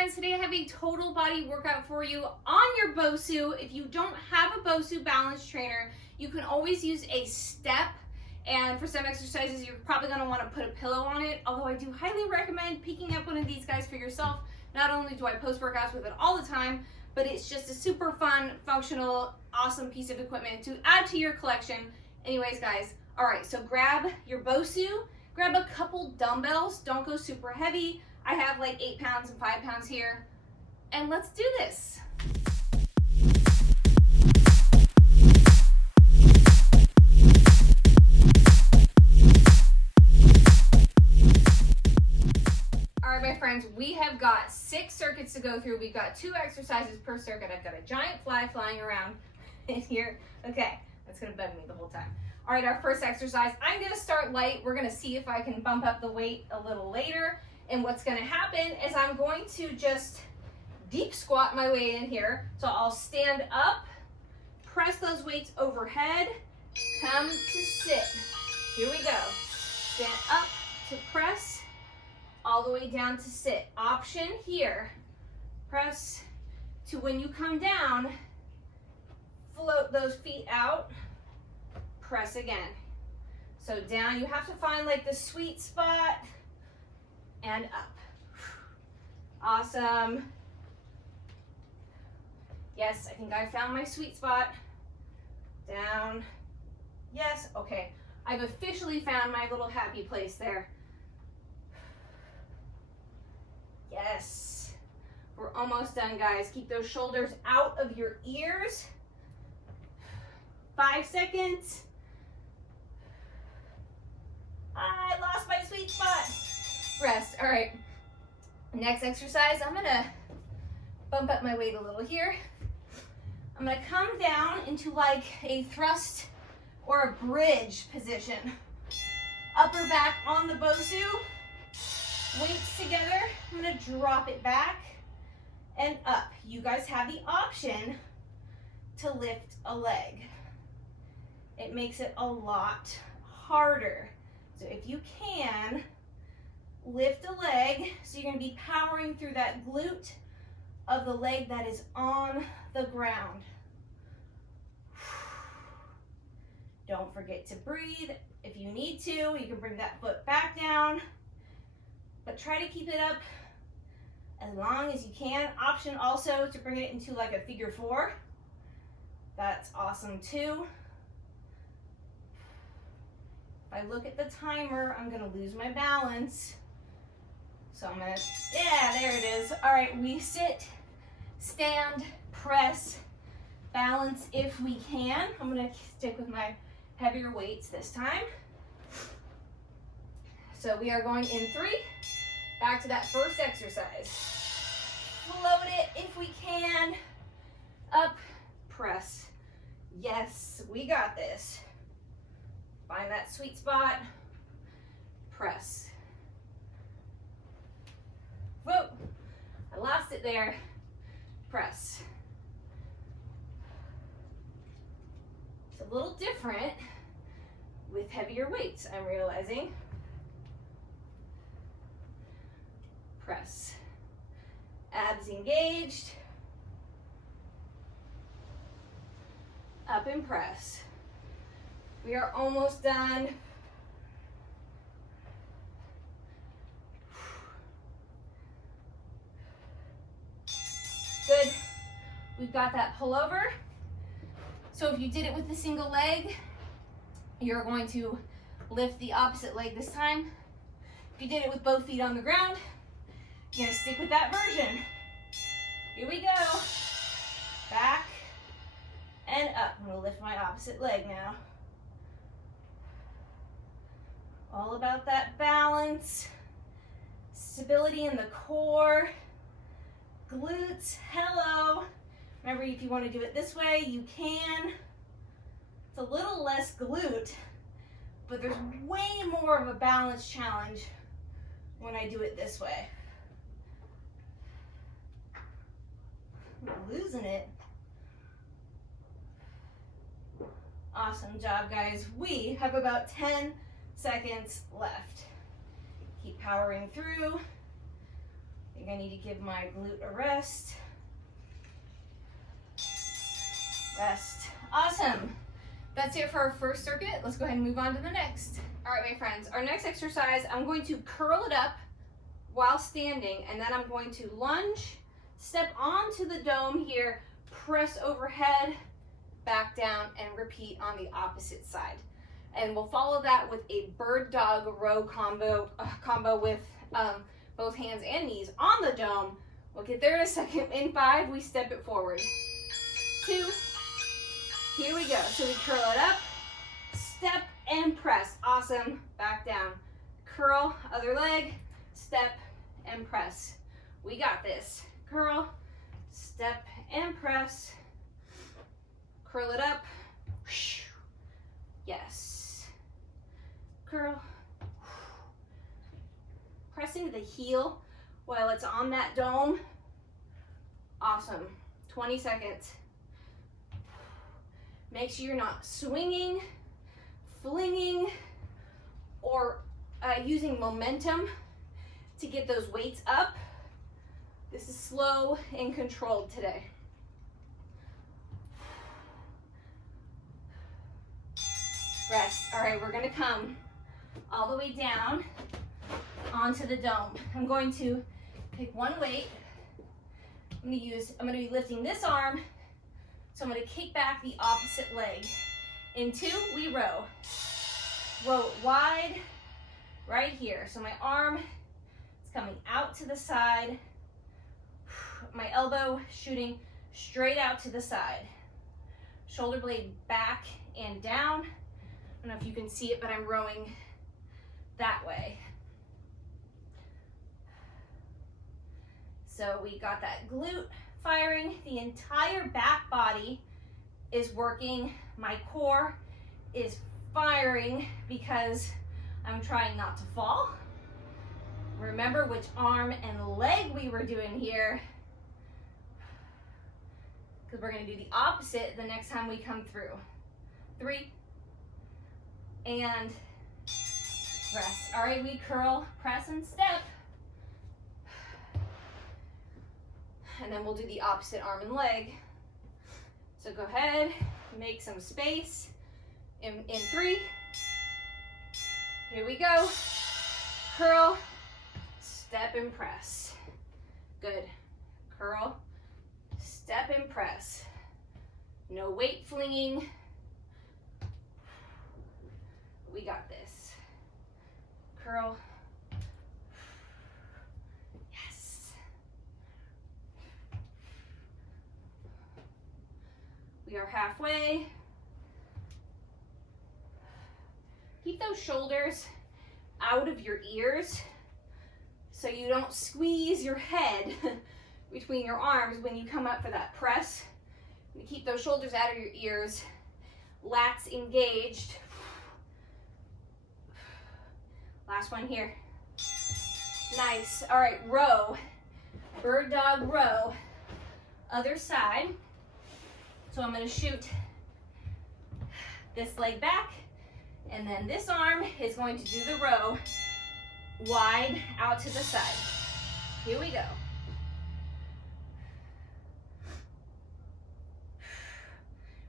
friends, today I have a total body workout for you on your Bosu. If you don't have a Bosu balance trainer, you can always use a step, and for some exercises you're probably going to want to put a pillow on it, although I do highly recommend picking up one of these guys for yourself. Not only do I post workouts with it all the time, but it's just a super fun, functional, awesome piece of equipment to add to your collection. Anyways guys, alright, so grab your Bosu, grab a couple dumbbells, don't go super heavy. I have like 8 pounds and 5 pounds here, and let's do this. Alright my friends, we have got 6 circuits to go through. We've got 2 exercises per circuit. I've got a giant fly flying around in here. Okay, that's gonna bug me the whole time. Alright, our first exercise, I'm gonna start light. We're gonna see if I can bump up the weight a little later. And what's gonna happen is I'm going to just deep squat my way in here. So I'll stand up, press those weights overhead, come to sit. Here we go. Stand up to press, all the way down to sit. Option here, press to when you come down, float those feet out, press again. So down, you have to find like the sweet spot, and up. Awesome. Yes, I think I found my sweet spot. Down. Yes, okay. I've officially found my little happy place there. Yes. We're almost done, guys. Keep those shoulders out of your ears. 5 seconds. I lost my sweet spot. Rest. All right, next exercise, I'm gonna bump up my weight a little here. I'm gonna come down into like a thrust or a bridge position. Upper back on the Bosu, weights together. I'm gonna drop it back and up. You guys have the option to lift a leg. It makes it a lot harder. So if you can, lift a leg, so you're going to be powering through that glute of the leg that is on the ground. Don't forget to breathe. If you need to, you can bring that foot back down, but try to keep it up as long as you can. Option also to bring it into like a figure 4. That's awesome too. If I look at the timer, I'm going to lose my balance. So I'm gonna, yeah, there it is. All right, we sit, stand, press, balance if we can. I'm gonna stick with my heavier weights this time. So we are going in 3, back to that first exercise. Float it if we can, up, press. Yes, we got this. Find that sweet spot, press. Whoa, I lost it there. Press. It's a little different with heavier weights, I'm realizing. Press. Abs engaged. Up and press. We are almost done. Good. We've got that pullover. So if you did it with the single leg, you're going to lift the opposite leg this time. If you did it with both feet on the ground, you're going to stick with that version. Here we go. Back and up. I'm going to lift my opposite leg now. All about that balance, stability in the core. Glutes, hello. Remember, if you want to do it this way, you can. It's a little less glute, but there's way more of a balance challenge when I do it this way. I'm losing it. Awesome job, guys. We have about 10 seconds left. Keep powering through. I think I need to give my glute a rest. Rest. Awesome. That's it for our first circuit. Let's go ahead and move on to the next. All right, my friends, our next exercise, I'm going to curl it up while standing, and then I'm going to lunge, step onto the dome here, press overhead, back down, and repeat on the opposite side. And we'll follow that with a bird dog row combo with both hands and knees on the dome. We'll get there in a second. In 5, we step it forward. 2, here we go. So we curl it up, step and press. Awesome. Back down. Curl, other leg, step and press. We got this. Curl, step and press. Curl it up. Yes. Curl. Press into the heel while it's on that dome. Awesome. 20 seconds. Make sure you're not swinging, flinging, or using momentum to get those weights up. This is slow and controlled today. Rest. All right, we're gonna come all the way down onto the dome. I'm going to pick one weight. I'm gonna be lifting this arm, so I'm gonna kick back the opposite leg. In 2, we row. Row it wide, right here. So my arm is coming out to the side, my elbow shooting straight out to the side. Shoulder blade back and down. I don't know if you can see it, but I'm rowing that way. So we got that glute firing. The entire back body is working. My core is firing because I'm trying not to fall. Remember which arm and leg we were doing here, because we're going to do the opposite the next time we come through. 3 and rest. All right, we curl, press, and step. And then we'll do the opposite arm and leg. So go ahead, make some space. In 3, here we go. Curl, step and press. Good. Curl, step and press. No weight flinging. We got this. Curl. Yes. We are halfway. Keep those shoulders out of your ears so you don't squeeze your head between your arms when you come up for that press. You keep those shoulders out of your ears, lats engaged. Last one here. Nice. All right, row. Bird dog row. Other side. So I'm going to shoot this leg back, and then this arm is going to do the row wide out to the side. Here we go.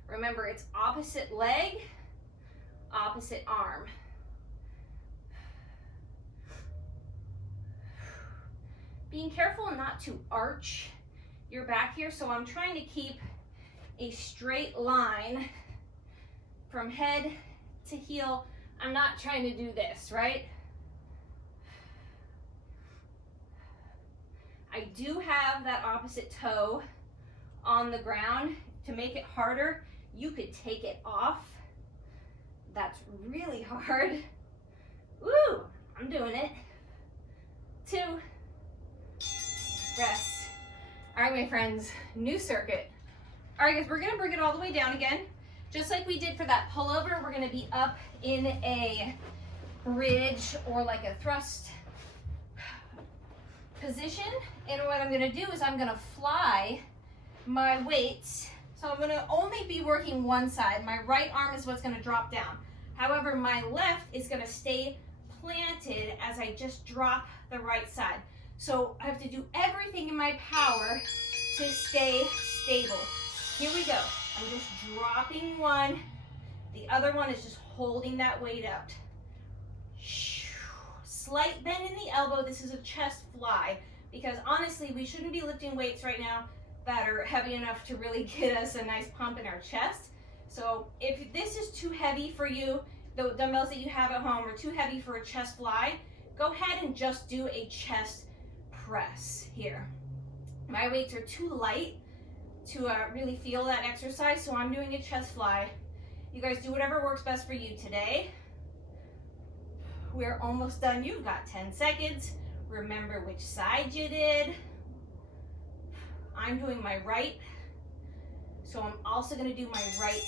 Remember, it's opposite leg, opposite arm. Being careful not to arch your back here, so I'm trying to keep a straight line from head to heel. I'm not trying to do this, right? I do have that opposite toe on the ground. To make it harder, you could take it off. That's really hard. Woo, I'm doing it. 2, rest. All right, my friends, new circuit. All right, guys, we're gonna bring it all the way down again. Just like we did for that pullover, we're gonna be up in a bridge or like a thrust position. And what I'm gonna do is I'm gonna fly my weights. So I'm gonna only be working one side. My right arm is what's gonna drop down. However, my left is gonna stay planted as I just drop the right side. So I have to do everything in my power to stay stable. Here we go. I'm just dropping one. The other one is just holding that weight out. Slight bend in the elbow. This is a chest fly, because honestly, we shouldn't be lifting weights right now that are heavy enough to really get us a nice pump in our chest. So if this is too heavy for you, the dumbbells that you have at home are too heavy for a chest fly, go ahead and just do a chest press here. My weights are too light to really feel that exercise, so I'm doing a chest fly. You guys do whatever works best for you today. We're almost done. You've got 10 seconds. Remember which side you did. I'm doing my right, so I'm also going to do my right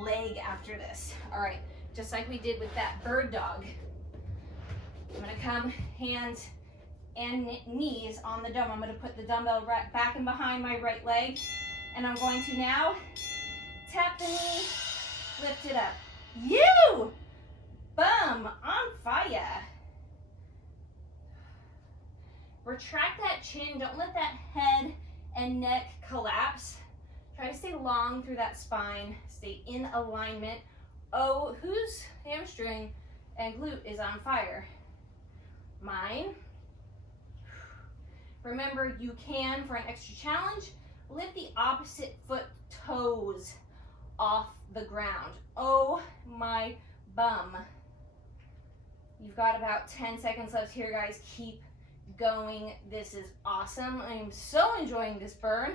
leg after this. All right, just like we did with that bird dog. I'm going to come hands and knees on the dome. I'm going to put the dumbbell right back and behind my right leg, and I'm going to now tap the knee, lift it up. You! Bum, on fire. Retract that chin. Don't let that head and neck collapse. Try to stay long through that spine. Stay in alignment. Oh, whose hamstring and glute is on fire? Mine. Remember, you can, for an extra challenge, lift the opposite foot toes off the ground. Oh my bum. You've got about 10 seconds left here, guys. Keep going. This is awesome. I am so enjoying this burn.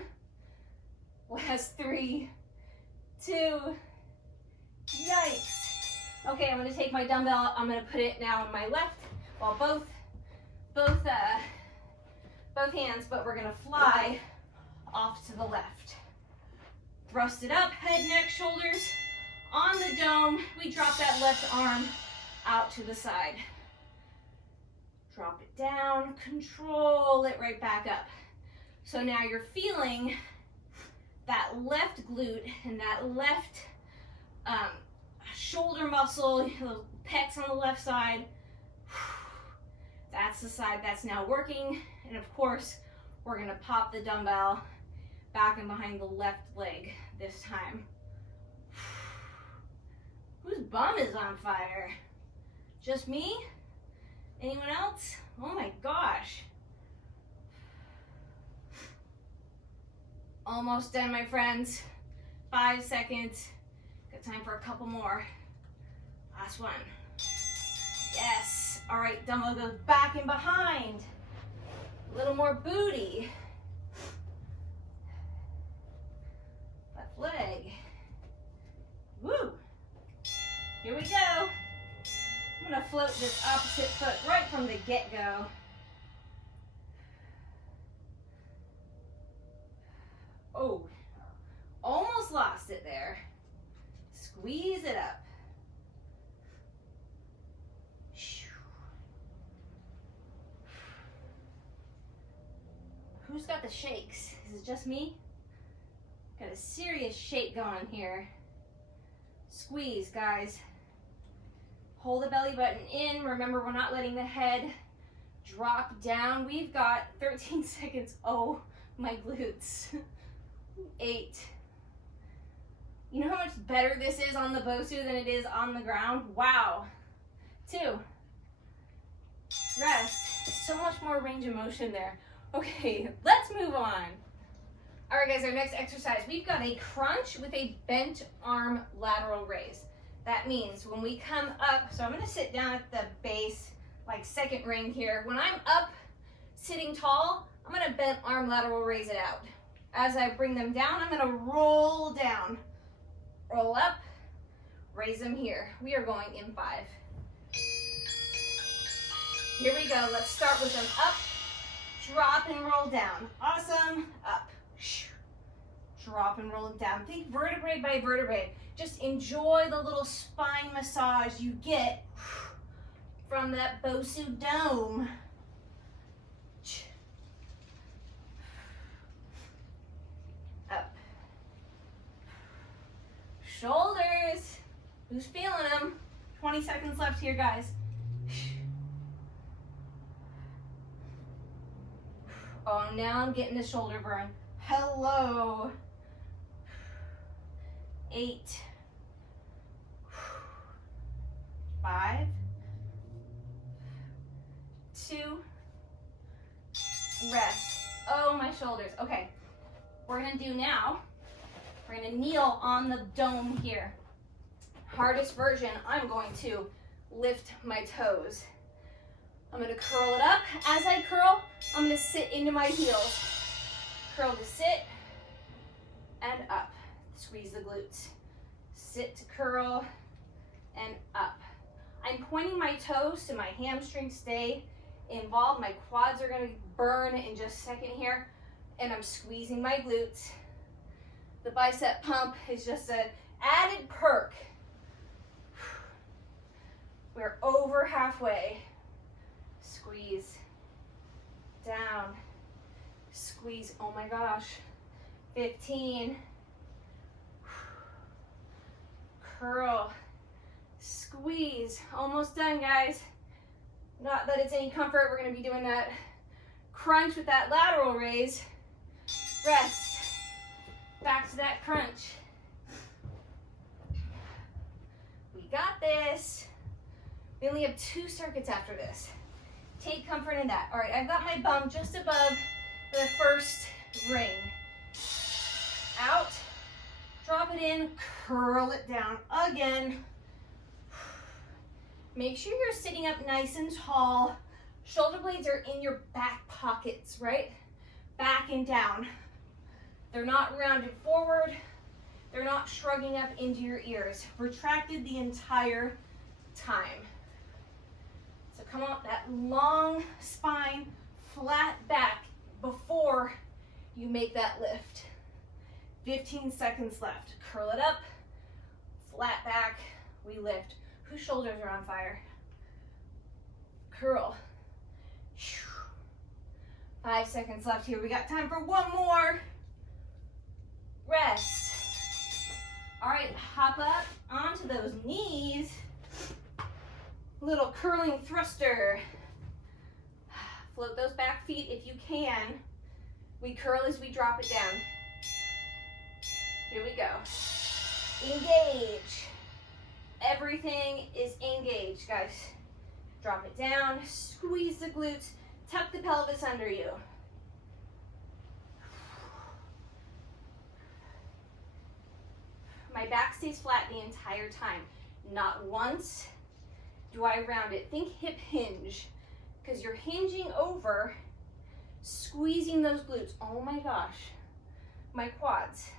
Last 3, 2, yikes. Okay, I'm gonna take my dumbbell. I'm gonna put it now on my left, while both hands, but we're gonna fly off to the left. Thrust it up, head, neck, shoulders on the dome. We drop that left arm out to the side. Drop it down, control it right back up. So now you're feeling that left glute and that left shoulder muscle, those pecs on the left side. That's the side that's now working. And of course, we're gonna pop the dumbbell back and behind the left leg this time. Whose bum is on fire? Just me? Anyone else? Oh my gosh. Almost done, my friends. 5 seconds. Got time for a couple more. Last one. Yes. All right, dumbbell goes back and behind. A little more booty. Left leg. Woo. Here we go. I'm gonna float this opposite foot right from the get-go. Oh, almost lost it there. Squeeze it up. Who's got the shakes? Is it just me? Got a serious shake going here. Squeeze, guys. Hold the belly button in. Remember, we're not letting the head drop down. We've got 13 seconds. Oh, my glutes. 8. You know how much better this is on the Bosu than it is on the ground? Wow. 2. Rest. So much more range of motion there. Okay, let's move on. All right, guys, our next exercise, we've got a crunch with a bent arm lateral raise. That means when we come up, so I'm gonna sit down at the base, like second ring here. When I'm up, sitting tall, I'm gonna bent arm lateral raise it out. As I bring them down, I'm gonna roll down. Roll up, raise them here. We are going in 5. Here we go, let's start with them up, drop and roll down. Awesome, up. Drop and roll it down. Think vertebrae by vertebrae. Just enjoy the little spine massage you get from that Bosu dome. Up. Shoulders. Who's feeling them? 20 seconds left here, guys. Oh, now I'm getting the shoulder burn. Hello. 8, 5, 2, rest. Oh, my shoulders. Okay, we're gonna do now, we're gonna kneel on the dome here. Hardest version, I'm going to lift my toes. I'm gonna curl it up. As I curl, I'm gonna sit into my heels. Curl to sit and up. Squeeze the glutes. Sit to curl and up. I'm pointing my toes so my hamstrings stay involved. My quads are gonna burn in just a second here. And I'm squeezing my glutes. The bicep pump is just an added perk. We're over halfway. Squeeze. Down. Squeeze. Oh my gosh. 15. Curl. Squeeze. Almost done, guys. Not that it's any comfort. We're going to be doing that crunch with that lateral raise. Rest. Back to that crunch. We got this. We only have 2 circuits after this. Take comfort in that. All right, I've got my bum just above the first ring. Out. Drop it in. Curl it down again. Make sure you're sitting up nice and tall. Shoulder blades are in your back pockets, right? Back and down. They're not rounded forward. They're not shrugging up into your ears. Retracted the entire time. So come on, that long spine, flat back before you make that lift. 15 seconds left. Curl it up, flat back, we lift. Whose shoulders are on fire? Curl. 5 seconds left here. We got time for one more. Rest. All right, hop up onto those knees. Little curling thruster. Float those back feet if you can. We curl as we drop it down. Here we go. Engage. Everything is engaged, guys. Drop it down, squeeze the glutes, tuck the pelvis under you. My back stays flat the entire time. Not once do I round it. Think hip hinge, because you're hinging over, squeezing those glutes. Oh my gosh, my quads.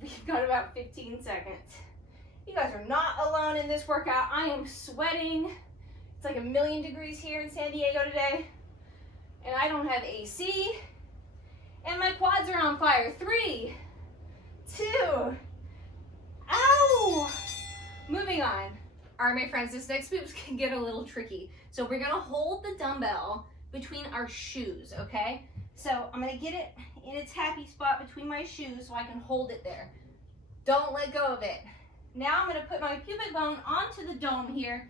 We've got about 15 seconds. You guys are not alone in this workout. I am sweating. It's like 1,000,000 degrees here in San Diego today. And I don't have AC. And my quads are on fire. 3, 2, ow! Moving on. All right, my friends, this next move can get a little tricky. So we're gonna hold the dumbbell between our shoes, okay? So I'm gonna get it in its happy spot between my shoes so I can hold it there. Don't let go of it. Now I'm gonna put my pubic bone onto the dome here,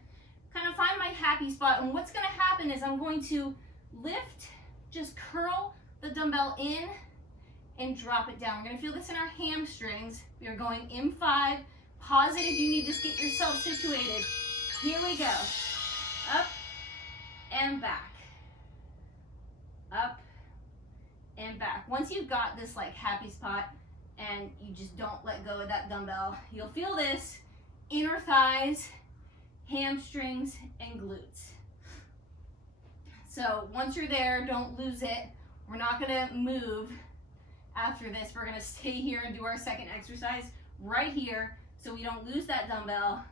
kind of find my happy spot, and what's gonna happen is I'm going to lift, just curl the dumbbell in and drop it down. We're gonna feel this in our hamstrings. We are going in 5. Pause it if you need to get yourself situated. Here we go. Up and back. Up and back. Once you've got this like happy spot and you just don't let go of that dumbbell, you'll feel this inner thighs, hamstrings, and glutes. So once you're there, don't lose it. We're not gonna move after this. We're gonna stay here and do our second exercise right here so we don't lose that dumbbell.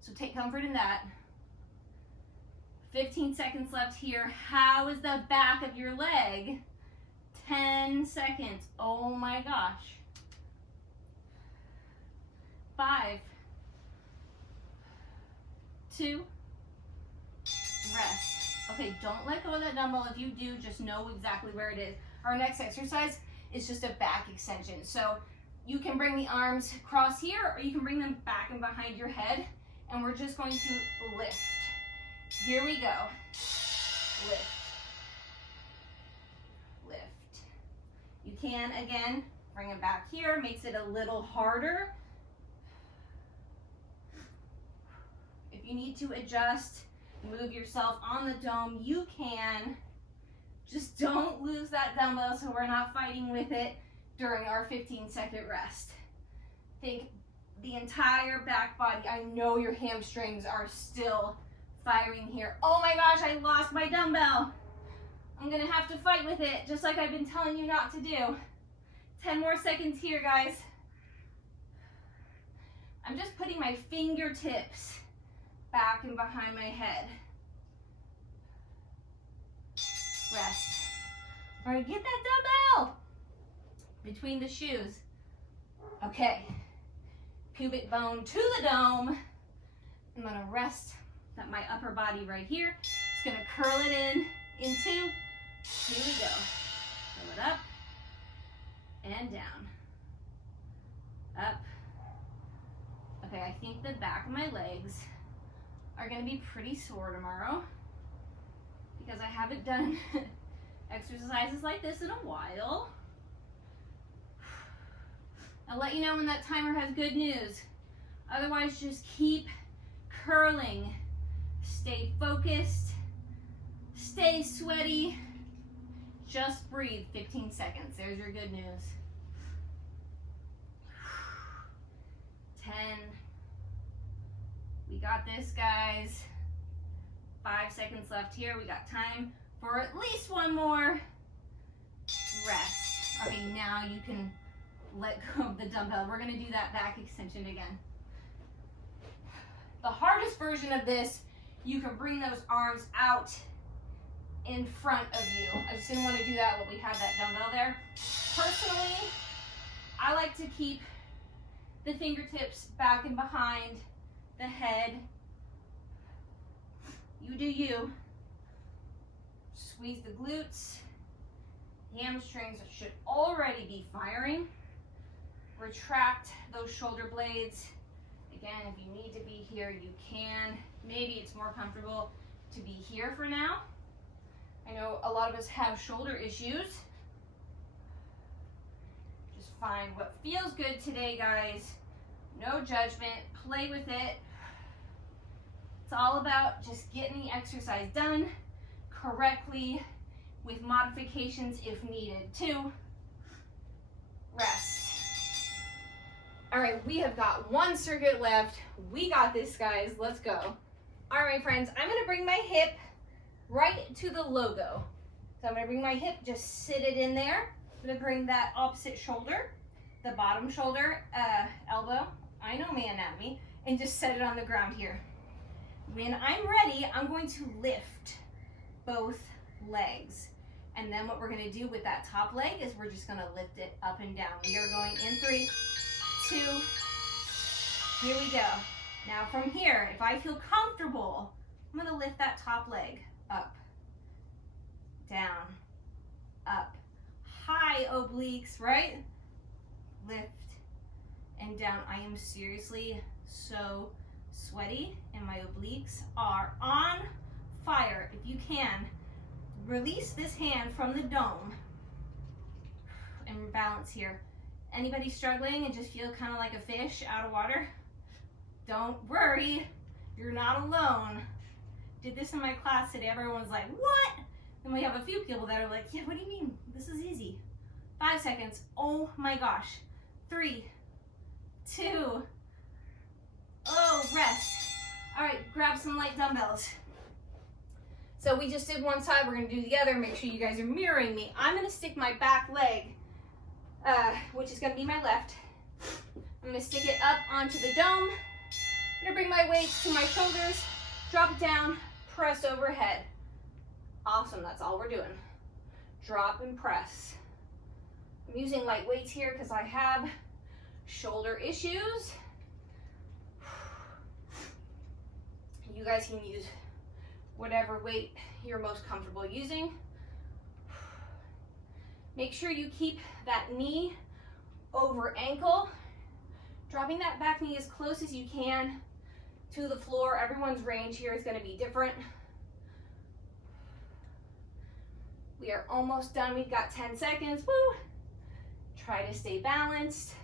So take comfort in that. 15 seconds left here. How is the back of your leg? 10 seconds. Oh my gosh. 5, 2, rest. Okay, don't let go of that dumbbell. If you do, just know exactly where it is. Our next exercise is just a back extension. So you can bring the arms across here, or you can bring them back and behind your head, and we're just going to lift. Here we go. Lift. can, again, bring it back here, makes it a little harder. If you need to adjust, move yourself on the dome, you can. Just don't lose that dumbbell so we're not fighting with it during our 15-second rest. Think the entire back body. I know your hamstrings are still firing here. Oh my gosh, I lost my dumbbell. I'm gonna have to fight with it, just like I've been telling you not to do. 10 more seconds here, guys. I'm just putting my fingertips back and behind my head. Rest. All right, get that dumbbell between the shoes. Okay, pubic bone to the dome. I'm gonna rest my upper body right here. It's gonna curl it into, here we go. Curl it up and down, up. Okay, I think the back of my legs are gonna be pretty sore tomorrow because I haven't done exercises like this in a while. I'll let you know when that timer has good news. Otherwise, just keep curling. Stay focused, stay sweaty, just breathe. 15 seconds, there's your good news. 10, we got this, guys. 5 seconds left here. We got time for at least one more rest. Okay, now you can let go of the dumbbell. We're gonna do that back extension again. The hardest version of this, you can bring those arms out in front of you. I just didn't want to do that while we had that dumbbell there. Personally, I like to keep the fingertips back and behind the head. You do you. Squeeze the glutes. Hamstrings should already be firing. Retract those shoulder blades. Again, if you need to be here, you can. Maybe it's more comfortable to be here for now. I know a lot of us have shoulder issues. Just find what feels good today, guys. No judgment. Play with it. It's all about just getting the exercise done correctly with modifications if needed too. Rest. All right, we have got one circuit left. We got this, guys. Let's go. All right, friends, I'm gonna bring my hip right to the logo. So I'm gonna bring my hip, just sit it in there. I'm gonna bring that opposite shoulder, the bottom shoulder, elbow, I know my anatomy, and just set it on the ground here. When I'm ready, I'm going to lift both legs. And then what we're gonna do with that top leg is we're just gonna lift it up and down. We are going in 3, 2, here we go. Now from here, if I feel comfortable, I'm gonna lift that top leg up, down, up, high obliques, right? Lift and down. I am seriously so sweaty and my obliques are on fire. If you can, release this hand from the dome and balance here. Anybody struggling and just feel kind of like a fish out of water? Don't worry, you're not alone. Did this in my class today. Everyone's like, what? And we have a few people that are like, yeah, what do you mean? This is easy. 5 seconds. Oh my gosh. 3, 2, oh, rest. All right, grab some light dumbbells. So we just did one side, we're gonna do the other. Make sure you guys are mirroring me. I'm gonna stick my back leg, which is gonna be my left. I'm gonna stick it up onto the dome. I'm gonna bring my weights to my shoulders, drop it down, press overhead. Awesome, that's all we're doing. Drop and press. I'm using light weights here because I have shoulder issues. You guys can use whatever weight you're most comfortable using. Make sure you keep that knee over ankle, dropping that back knee as close as you can to the floor. Everyone's range here is going to be different. We are almost done. We've got 10 seconds. Woo! Try to stay balanced.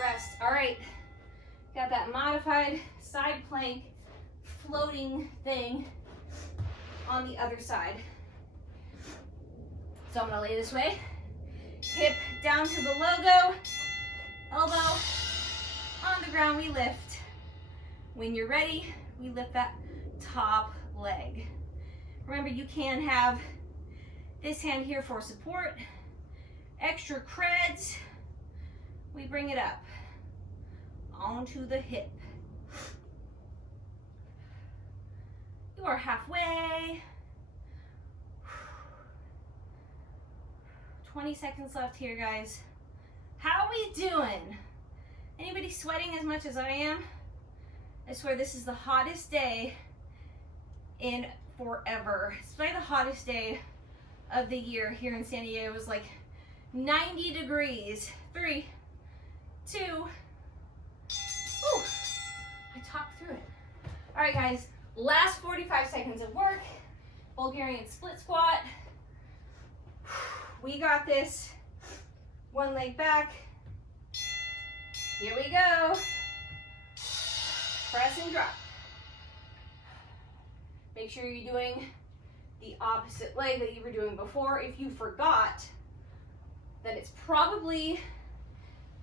Rest. All right. Got that modified side plank floating thing on the other side. So I'm gonna lay this way. Hip down to the logo. Elbow on the ground, we lift. When you're ready, we lift that top leg. Remember, you can have this hand here for support. Extra creds, we bring it up onto the hip. You are halfway. 20 seconds left here, guys. How are we doing? Anybody sweating as much as I am? I swear this is the hottest day in forever. It's probably the hottest day of the year here in San Diego. It was like 90 degrees. 3, 2, ooh, I talked through it. All right, guys, last 45 seconds of work. Bulgarian split squat. We got this. One leg back. Here we go. Press and drop. Make sure you're doing the opposite leg that you were doing before. If you forgot, then it's probably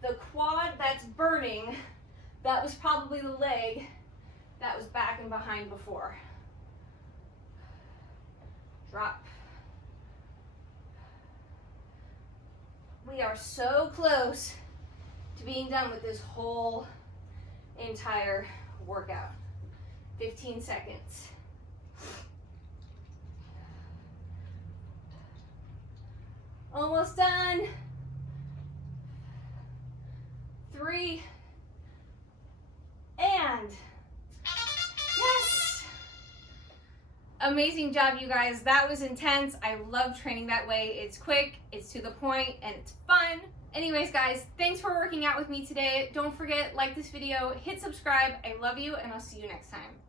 the quad that's burning. That was probably the leg that was back and behind before. Drop. We are so close to being done with this whole entire workout. 15 seconds. Almost done. 3, and yes! Amazing job, you guys. That was intense. I love training that way. It's quick, it's to the point, and it's fun. Anyways, guys, thanks for working out with me today. Don't forget, like this video, hit subscribe. I love you, and I'll see you next time.